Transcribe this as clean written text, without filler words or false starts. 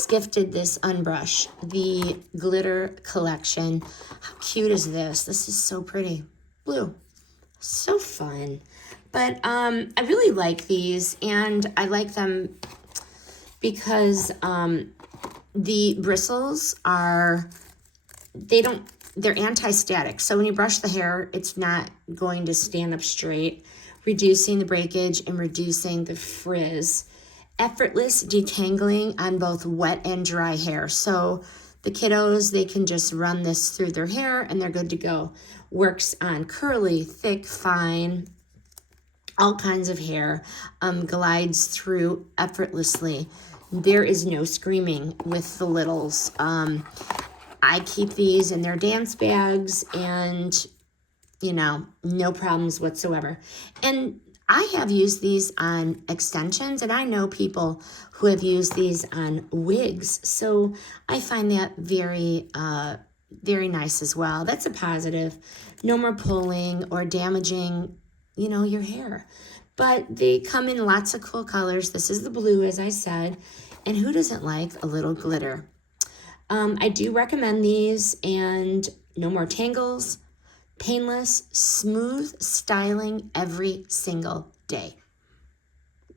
was gifted this UNbrush, the glitter collection. How cute is this? This is so pretty. Blue. So fun. But I really like these, and I like them because the bristles are, they're anti-static. So when you brush the hair, it's not going to stand up straight, reducing the breakage and reducing the frizz. Effortless detangling on both wet and dry hair. So the kiddos, they can just run this through their hair and they're good to go. Works on curly, thick, fine, all kinds of hair, glides through effortlessly. There is no screaming with the littles. I keep these in their dance bags and, you know, no problems whatsoever. And I have used these on extensions, and I know people who have used these on wigs. So I find that very, very nice as well. That's a positive. No more pulling or damaging, you know, your hair. But they come in lots of cool colors. This is the blue, as I said. And who doesn't like a little glitter? I do recommend these, and no more tangles, painless, smooth styling every single day.